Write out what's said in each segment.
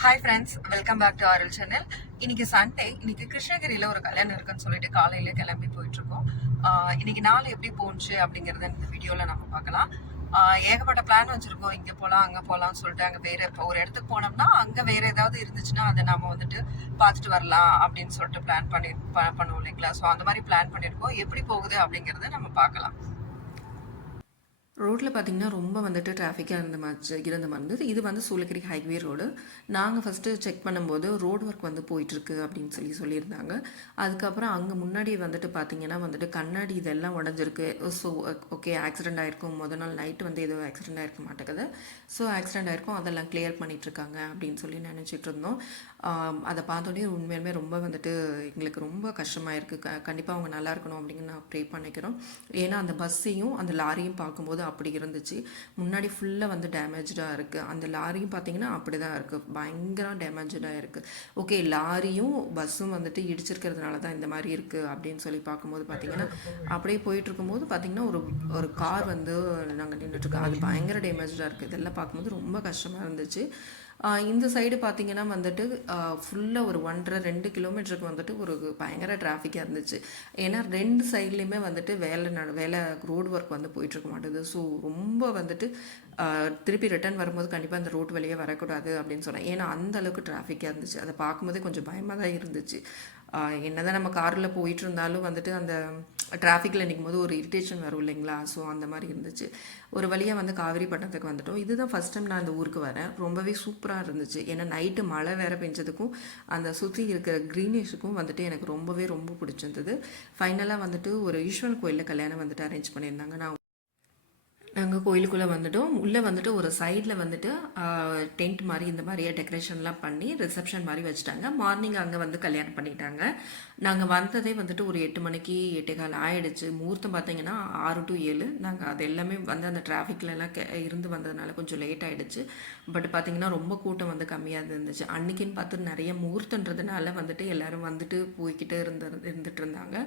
Hi friends, welcome back to RL channel. இன்னைக்கு Sunday. இன்னைக்கு கிருஷ்ணகிரியில் ஒரு கல்யாணம் இருக்குன்னு சொல்லிட்டு காலையில் கிளம்பி போயிட்டுருக்கோம். இன்னைக்கு நாள் எப்படி போணுச்சு அப்படிங்கிறத இந்த வீடியோவில் நம்ம பார்க்கலாம். ஏகப்பட்ட பிளான் வச்சுருக்கோம். இங்கே போகலாம் அங்கே போகலாம்னு சொல்லிட்டு அங்கே வேறு இப்போ ஒரு இடத்துக்கு போனோம்னா அங்கே வேறு ஏதாவது இருந்துச்சுன்னா அதை நம்ம வந்துட்டு பார்த்துட்டு வரலாம் அப்படின்னு சொல்லிட்டு பிளான் பண்ணுவோம் இல்லைங்களா. ஸோ அந்த மாதிரி பிளான் பண்ணியிருக்கோம். எப்படி போகுது அப்படிங்கிறத நம்ம பார்க்கலாம். ரோட்டில் பார்த்திங்கன்னா ரொம்ப வந்துட்டு டிராஃபிக்காக இருந்த மாதிரி இது வந்து சூளகிரி ஹைவே ரோடு. நாங்கள் ஃபஸ்ட்டு செக் பண்ணும்போது ரோடு ஒர்க் வந்து போயிட்டுருக்கு அப்படின்னு சொல்லியிருந்தாங்க. அதுக்கப்புறம் அங்கே முன்னாடி வந்துட்டு பார்த்திங்கன்னா வந்துட்டு கண்ணாடி இதெல்லாம் உடஞ்சிருக்கு. ஸோ ஓகே, ஆக்சிடெண்ட் ஆகிருக்கும். நாள் நைட்டு வந்து எதுவும் ஆக்சிடெண்ட் ஆகிருக்க மாட்டேங்குது. ஸோ ஆக்சிடெண்ட் ஆகிருக்கும், அதெல்லாம் கிளியர் பண்ணிகிட்ருக்காங்க அப்படின்னு சொல்லி நினச்சிட்டு இருந்தோம். அதை பார்த்தோன்னே உண்மையிலுமே ரொம்ப வந்துட்டு எங்களுக்கு ரொம்ப கஷ்டமாக இருக்குது. கண்டிப்பாக அவங்க நல்லா இருக்கணும் அப்படின்னு நான் ப்ரே பண்ணிக்கிறோம். ஏன்னா அந்த பஸ்ஸையும் அந்த லாரியும் பார்க்கும்போது அப்படி இருந்துச்சு. முன்னாடி ஃபுல்லாக வந்து டேமேஜாக இருக்குது. அந்த லாரியும் பார்த்தீங்கன்னா அப்படி தான் இருக்குது, பயங்கரம் டேமேஜாக இருக்குது. ஓகே, லாரியும் பஸ்ஸும் வந்துட்டு இடிச்சிருக்கிறதுனால தான் இந்த மாதிரி இருக்குது அப்படின்னு சொல்லி பார்க்கும்போது பார்த்தீங்கன்னா அப்படியே போயிட்டுருக்கும்போது பார்த்தீங்கன்னா ஒரு கார் வந்து நாங்கள் நின்றுட்டுருக்கோம், அது பயங்கர டேமேஜாக இருக்குது. இதெல்லாம் பார்க்கும்போது ரொம்ப கஷ்டமாக இருந்துச்சு. இந்த சைடு பார்த்திங்கன்னா வந்துட்டு ஃபுல்லாக ஒரு 1.5-2 கிலோமீட்டருக்கு வந்துட்டு ஒரு பயங்கர டிராஃபிக்காக இருந்துச்சு. ஏன்னா 2 சைட்லேயுமே வந்துட்டு வேலை ரோடு ஒர்க் வந்து போயிட்டுருக்க மாட்டேது. ஸோ ரொம்ப வந்துட்டு திருப்பி ரிட்டர்ன் வரும்போது கண்டிப்பாக அந்த ரோடு வழியே வரக்கூடாது அப்படின்னு சொன்னேன். ஏன்னா அந்த அளவுக்கு டிராஃபிக்காக இருந்துச்சு. அதை பார்க்கும்போதே கொஞ்சம் பயமாக தான் இருந்துச்சு. என்னதான் நம்ம காரில் போயிட்டு இருந்தாலும் வந்துட்டு அந்த டிராஃபிக்கில் நிற்கும் போது ஒரு இரிட்டேஷன் வரும் இல்லைங்களா. ஸோ அந்த மாதிரி இருந்துச்சு. ஒரு வழியாக வந்து காவேரிப்பட்டினத்துக்கு வந்துட்டோம். இதுதான் ஃபஸ்ட் டைம் நான் இந்த ஊருக்கு வரேன். ரொம்பவே சூப்பராக இருந்துச்சு. ஏன்னா நைட்டு மழை வேறு பெஞ்சதுக்கும் அந்த சுற்றி இருக்கிற க்ரீனிஷுக்கும் வந்துட்டு எனக்கு ரொம்ப பிடிச்சிருந்தது. ஃபைனலாக வந்துட்டு ஒரு ஈஸ்வரன் கோயிலில் கல்யாணம் வந்துட்டு அரேஞ்ச் பண்ணியிருந்தாங்க. நாங்கள் கோயிலுக்குள்ளே வந்துட்டோம். உள்ளே வந்துட்டு ஒரு சைடில் வந்துட்டு டென்ட் மாதிரி இந்த மாதிரியே டெக்கரேஷன்லாம் பண்ணி ரிசப்ஷன் மாதிரி வச்சுட்டாங்க. மார்னிங் அங்கே வந்து கல்யாணம் பண்ணிட்டாங்க. நாங்கள் வந்ததே வந்துட்டு ஒரு 8 மணிக்கு 8:15 ஆகிடுச்சு. முகூர்த்தம் பார்த்தீங்கன்னா 6 to 7. நாங்கள் அது எல்லாமே வந்து அந்த டிராஃபிக்லலாம் இருந்து வந்ததுனால கொஞ்சம் லேட் ஆகிடுச்சு. பட் பார்த்திங்கன்னா ரொம்ப கூட்டம் வந்து கம்மியாக இருந்துச்சு. அன்றைக்கின்னு பார்த்து நிறைய முகூர்த்தன்றதுனால வந்துட்டு எல்லோரும் வந்துட்டு போய்கிட்டே இருந்துட்டு இருந்தாங்க.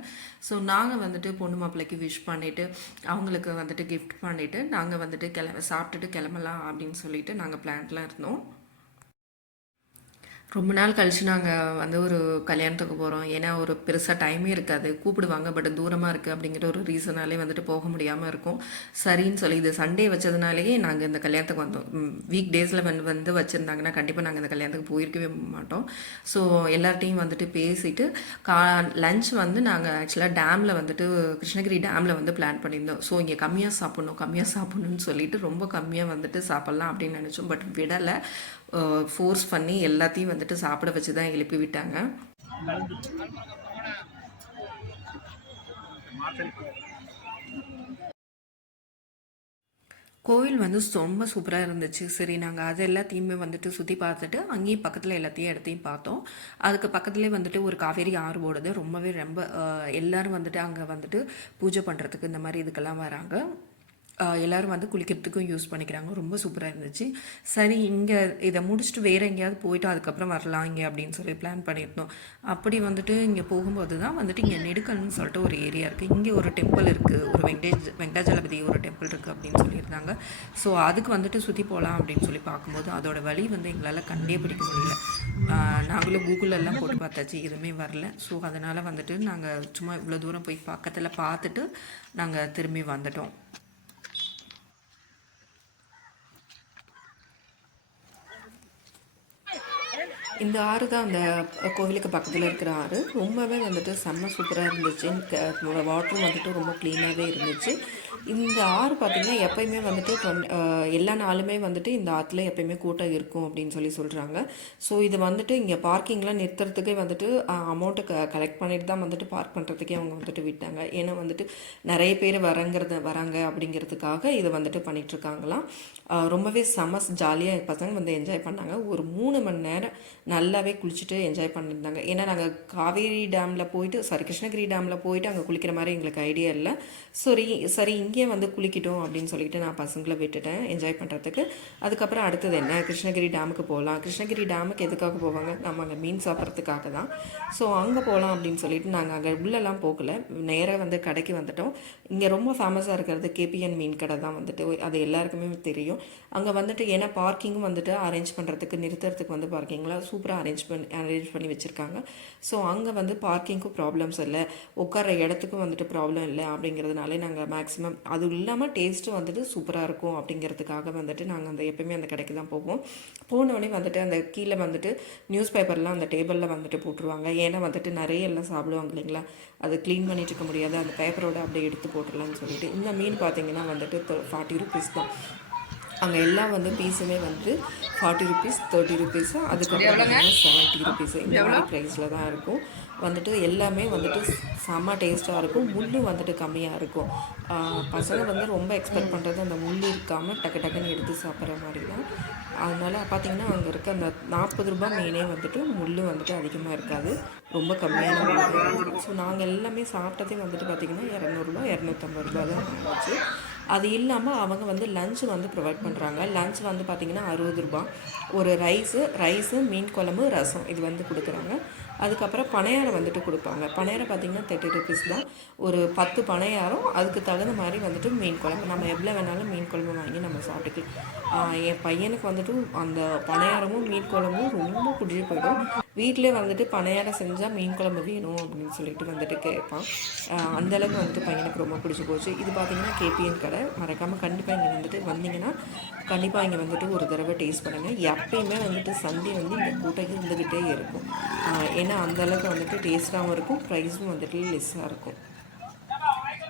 ஸோ நாங்கள் வந்துட்டு பொண்ணு மாப்பிள்ளைக்கு விஷ் பண்ணிவிட்டு அவங்களுக்கு வந்துட்டு கிஃப்ட் பண்ணிவிட்டு நாங்கள் வந்துட்டு சாப்பிட்டுட்டு கிளம்பலாம் அப்படின்னு சொல்லிட்டு நாங்கள் பிளான்லாம் இருந்தோம். ரொம்ப நாள் கழிச்சு நாங்கள் வந்து ஒரு கல்யாணத்துக்கு போகிறோம். ஏன்னா ஒரு பெருசாக டைமே இருக்காது, கூப்பிடுவாங்க, பட் தூரமாக இருக்குது அப்படிங்கிற ஒரு ரீசனாலே வந்துட்டு போக முடியாமல் இருக்கும். சரின்னு சொல்லி இது சண்டே வச்சதுனாலேயே நாங்கள் இந்த கல்யாணத்துக்கு வந்தோம். வீக் டேஸில் வந்து வச்சுருந்தாங்கன்னா கண்டிப்பாக நாங்கள் இந்த கல்யாணத்துக்கு போயிருக்கவே மாட்டோம். ஸோ எல்லார்ட்டையும் வந்துட்டு பேசிட்டு லஞ்ச் வந்து நாங்கள் ஆக்சுவலாக டேமில் வந்துட்டு கிருஷ்ணகிரி டேமில் வந்து பிளான் பண்ணியிருந்தோம். ஸோ இங்கே கம்மியாக சாப்பிட்ணுன்னு சொல்லிட்டு ரொம்ப கம்மியாக வந்துட்டு சாப்பிட்லாம் அப்படின்னு நினச்சோம். பட் விடலை, ஃபோர்ஸ் பண்ணி எல்லாத்தையும் வந்துட்டு சாப்பிட வச்சு தான் எழுப்பி விட்டாங்க. கோவில் வந்து ரொம்ப சூப்பராக இருந்துச்சு. சரி, நாங்கள் அது எல்லாத்தையுமே வந்துட்டு சுற்றி பார்த்துட்டு அங்கேயும் பக்கத்தில் இடத்தையும் பார்த்தோம். அதுக்கு பக்கத்துலேயே வந்துட்டு ஒரு காவேரி ஆறு ஓடுது. ரொம்ப எல்லோரும் வந்துட்டு அங்கே வந்துட்டு பூஜை பண்ணுறதுக்கு இந்த மாதிரி இதுக்கெல்லாம் வராங்க. எல்லோரும் வந்து குளிக்கிறதுக்கும் யூஸ் பண்ணிக்கிறாங்க. ரொம்ப சூப்பராக இருந்துச்சு. சரி, இங்கே இதை முடிச்சுட்டு வேறு எங்கேயாவது போயிட்டு அதுக்கப்புறம் வரலாம் இங்கே அப்படின்னு சொல்லி பிளான் பண்ணியிருந்தோம். அப்படி வந்துட்டு இங்கே போகும்போது தான் வந்துட்டு இங்கே நெடுக்கல்னு சொல்லிட்டு ஒரு ஏரியா இருக்குது. இங்கே ஒரு டெம்பிள் இருக்குது, ஒரு வெங்கடாஜலபதி ஒரு டெம்பிள் இருக்குது அப்படின்னு சொல்லியிருந்தாங்க. ஸோ அதுக்கு வந்துட்டு சுற்றி போகலாம் அப்படின்னு சொல்லி பார்க்கும்போது அதோட வழி வந்து எங்களால் கண்டே பிடிக்க முடியல. நாங்களும் கூகுளெல்லாம் போட்டு பார்த்தாச்சு, எதுவுமே வரல. ஸோ அதனால் வந்துட்டு நாங்கள் சும்மா இவ்வளோ தூரம் போய் பக்கத்தில் பார்த்துட்டு நாங்கள் திரும்பி வந்துட்டோம். இந்த ஆறு தான் அந்த கோவிலுக்கு பக்கத்தில் இருக்கிற ஆறு. ரொம்பவே வந்துட்டு செம்ம சூப்பராக இருந்துச்சு. வாட்டரும் வந்துட்டு ரொம்ப க்ளீனாகவே இருந்துச்சு. இந்த ஆறு பார்த்திங்கன்னா எப்போயுமே வந்துட்டு எல்லா நாளுமே வந்துட்டு இந்த ஆற்றுல எப்போயுமே கூட்டம் இருக்கும் அப்படின்னு சொல்கிறாங்க. ஸோ இது வந்துட்டு இங்கே பார்க்கிங்லாம் நிறுத்துறதுக்கே வந்துட்டு அமௌண்ட்டு கலெக்ட் பண்ணிட்டு தான் வந்துட்டு பார்க் பண்ணுறதுக்கே அவங்க வந்துட்டு விட்டாங்க. ஏன்னா வந்துட்டு நிறைய பேர் வராங்க அப்படிங்கிறதுக்காக இதை வந்துட்டு பண்ணிகிட்ருக்காங்களாம். ரொம்பவே ஜாலியாக பசங்க வந்து என்ஜாய் பண்ணாங்க. ஒரு 3 மணி நேரம் நல்லாவே குளிச்சுட்டு என்ஜாய் பண்ணியிருந்தாங்க. ஏன்னா நாங்கள் கிருஷ்ணகிரி டேமில் போயிட்டு அங்கே குளிக்கிற மாதிரி எங்களுக்கு ஐடியா இல்லை. சரி இங்கேயே வந்து குளிக்கிட்டோம் அப்படின்னு சொல்லிட்டு நான் பசங்களை விட்டுட்டேன் என்ஜாய் பண்ணுறதுக்கு. அதுக்கப்புறம் அடுத்தது என்ன, கிருஷ்ணகிரி டேமுக்கு போகலாம். கிருஷ்ணகிரி டேமுக்கு எதுக்காக போவாங்க, நம்ம அங்கே மீன் சாப்பிட்றதுக்காக தான். ஸோ அங்கே போகலாம் அப்படின்னு சொல்லிட்டு நாங்கள் அங்கே உள்ளெல்லாம் போகல, நேராக வந்து கடைக்கு வந்துட்டோம். இங்கே ரொம்ப ஃபேமஸாக இருக்கிறது கேபிஎன் மீன் கடை தான் வந்துட்டு, அது எல்லாருக்குமே தெரியும். அங்கே வந்துட்டு ஏன்னா பார்க்கிங்கும் வந்துட்டு அரேஞ்ச் பண்ணுறதுக்கு நிறுத்துறதுக்கு வந்து பார்க்கிங்லாம் சூப்பராக அரேஞ்ச் பண்ணி வச்சுருக்காங்க. ஸோ அங்கே வந்து பார்க்கிங்க்கும் ப்ராப்ளம்ஸ் இல்லை, உட்கார இடத்துக்கும் வந்துட்டு ப்ராப்ளம் இல்லை. அப்படிங்கிறதுனால நாங்கள் மேக்ஸிமம் அது இல்லாமல் டேஸ்ட்டும் வந்துட்டு சூப்பராக இருக்கும் அப்படிங்கிறதுக்காக வந்துட்டு நாங்கள் அந்த எப்போயுமே அந்த கடைக்கு தான் போவோம். போனோடனே வந்துட்டு அந்த கீழே வந்துட்டு நியூஸ் பேப்பர்லாம் அந்த டேபிளில் வந்துட்டு போட்டுருவாங்க. ஏன்னா வந்துட்டு நிறைய எல்லாம் சாப்பிடுவாங்க இல்லைங்களா, அது க்ளீன் பண்ணிட்டு இருக்க முடியாது, அந்த பேப்பரோட அப்படியே எடுத்து போட்டுடலான்னு சொல்லிட்டு. இந்த மீன் பார்த்தீங்கன்னா வந்துட்டு 40 ருபீஸ் தான். அங்கே எல்லாம் வந்து பீஸுமே வந்து 40 ருபீஸ், 30 ருபீஸு, அதுக்கப்புறம் 70 ருபீஸு இந்த மாதிரி ப்ரைஸில் தான் இருக்கும். வந்துட்டு எல்லாமே வந்துட்டு செம்ம டேஸ்ட்டாக இருக்கும். முள்ளு வந்துட்டு கம்மியாக இருக்கும். பசங்க வந்து ரொம்ப எக்ஸ்பெக்ட் பண்ணுறது அந்த முள் இருக்காமல் டக்கு டக்குன்னு எடுத்து சாப்பிட்ற மாதிரி தான். அதனால் பார்த்திங்கன்னா அங்கே இருக்க அந்த 40 ரூபா மீனே வந்துட்டு முள் வந்துட்டு அதிகமாக இருக்காது, ரொம்ப கம்மியான முள் இருக்கும். ஸோ நாங்கள் எல்லாமே சாப்பிட்டதே வந்துட்டு பார்த்திங்கன்னா 200 ரூபா 250 ரூபா தான் ஆச்சு. அது இல்லாமல் அவங்க வந்து லஞ்ச் வந்து ப்ரொவைட் பண்ணுறாங்க. லஞ்ச் வந்து பார்த்திங்கன்னா 60 ரூபா. ஒரு ரைஸு மீன் குழம்பு ரசம் இது வந்து கொடுக்குறாங்க. அதுக்கப்புறம் பணியாரம் வந்துட்டு கொடுப்பாங்க. பணியாரம் பார்த்திங்கன்னா 30 ருபீஸ் தான். ஒரு 10 பணியாரம், அதுக்கு தகுந்த மாதிரி வந்துட்டு மீன் குழம்பு, நம்ம எவ்வளோ வேணாலும் மீன் குழம்பு வாங்கி நம்ம சாப்பிட்டுக்கலாம். என் பையனுக்கு வந்துட்டு அந்த பணியாரமும் மீன் குழம்பும் ரொம்ப பிடிச்சி போயிடும். வீட்டிலே வந்துட்டு பணியாரம் செஞ்சால் மீன் குழம்பு வேணும் அப்படின்னு சொல்லிட்டு வந்துட்டு கேட்பான். அந்தளவுக்கு வந்துட்டு பையனுக்கு ரொம்ப பிடிச்சி போச்சு. இது பார்த்திங்கன்னா கேபிஎன் கடை. மறக்காமல் கண்டிப்பாக இங்கே வந்துட்டு வந்தீங்கன்னா கண்டிப்பாக இங்கே வந்துட்டு ஒரு தடவை டேஸ்ட் பண்ணுங்கள். எப்பயுமே வந்துட்டு சண்டே வந்து இங்கே கூட்டம் இருந்துக்கிட்டே இருக்கும். ஏன்னா அந்தளவுக்கு வந்துட்டு டேஸ்ட்டாகவும் இருக்கும், ப்ரைஸும் வந்துட்டு லெஸ்ஸாக இருக்கும்.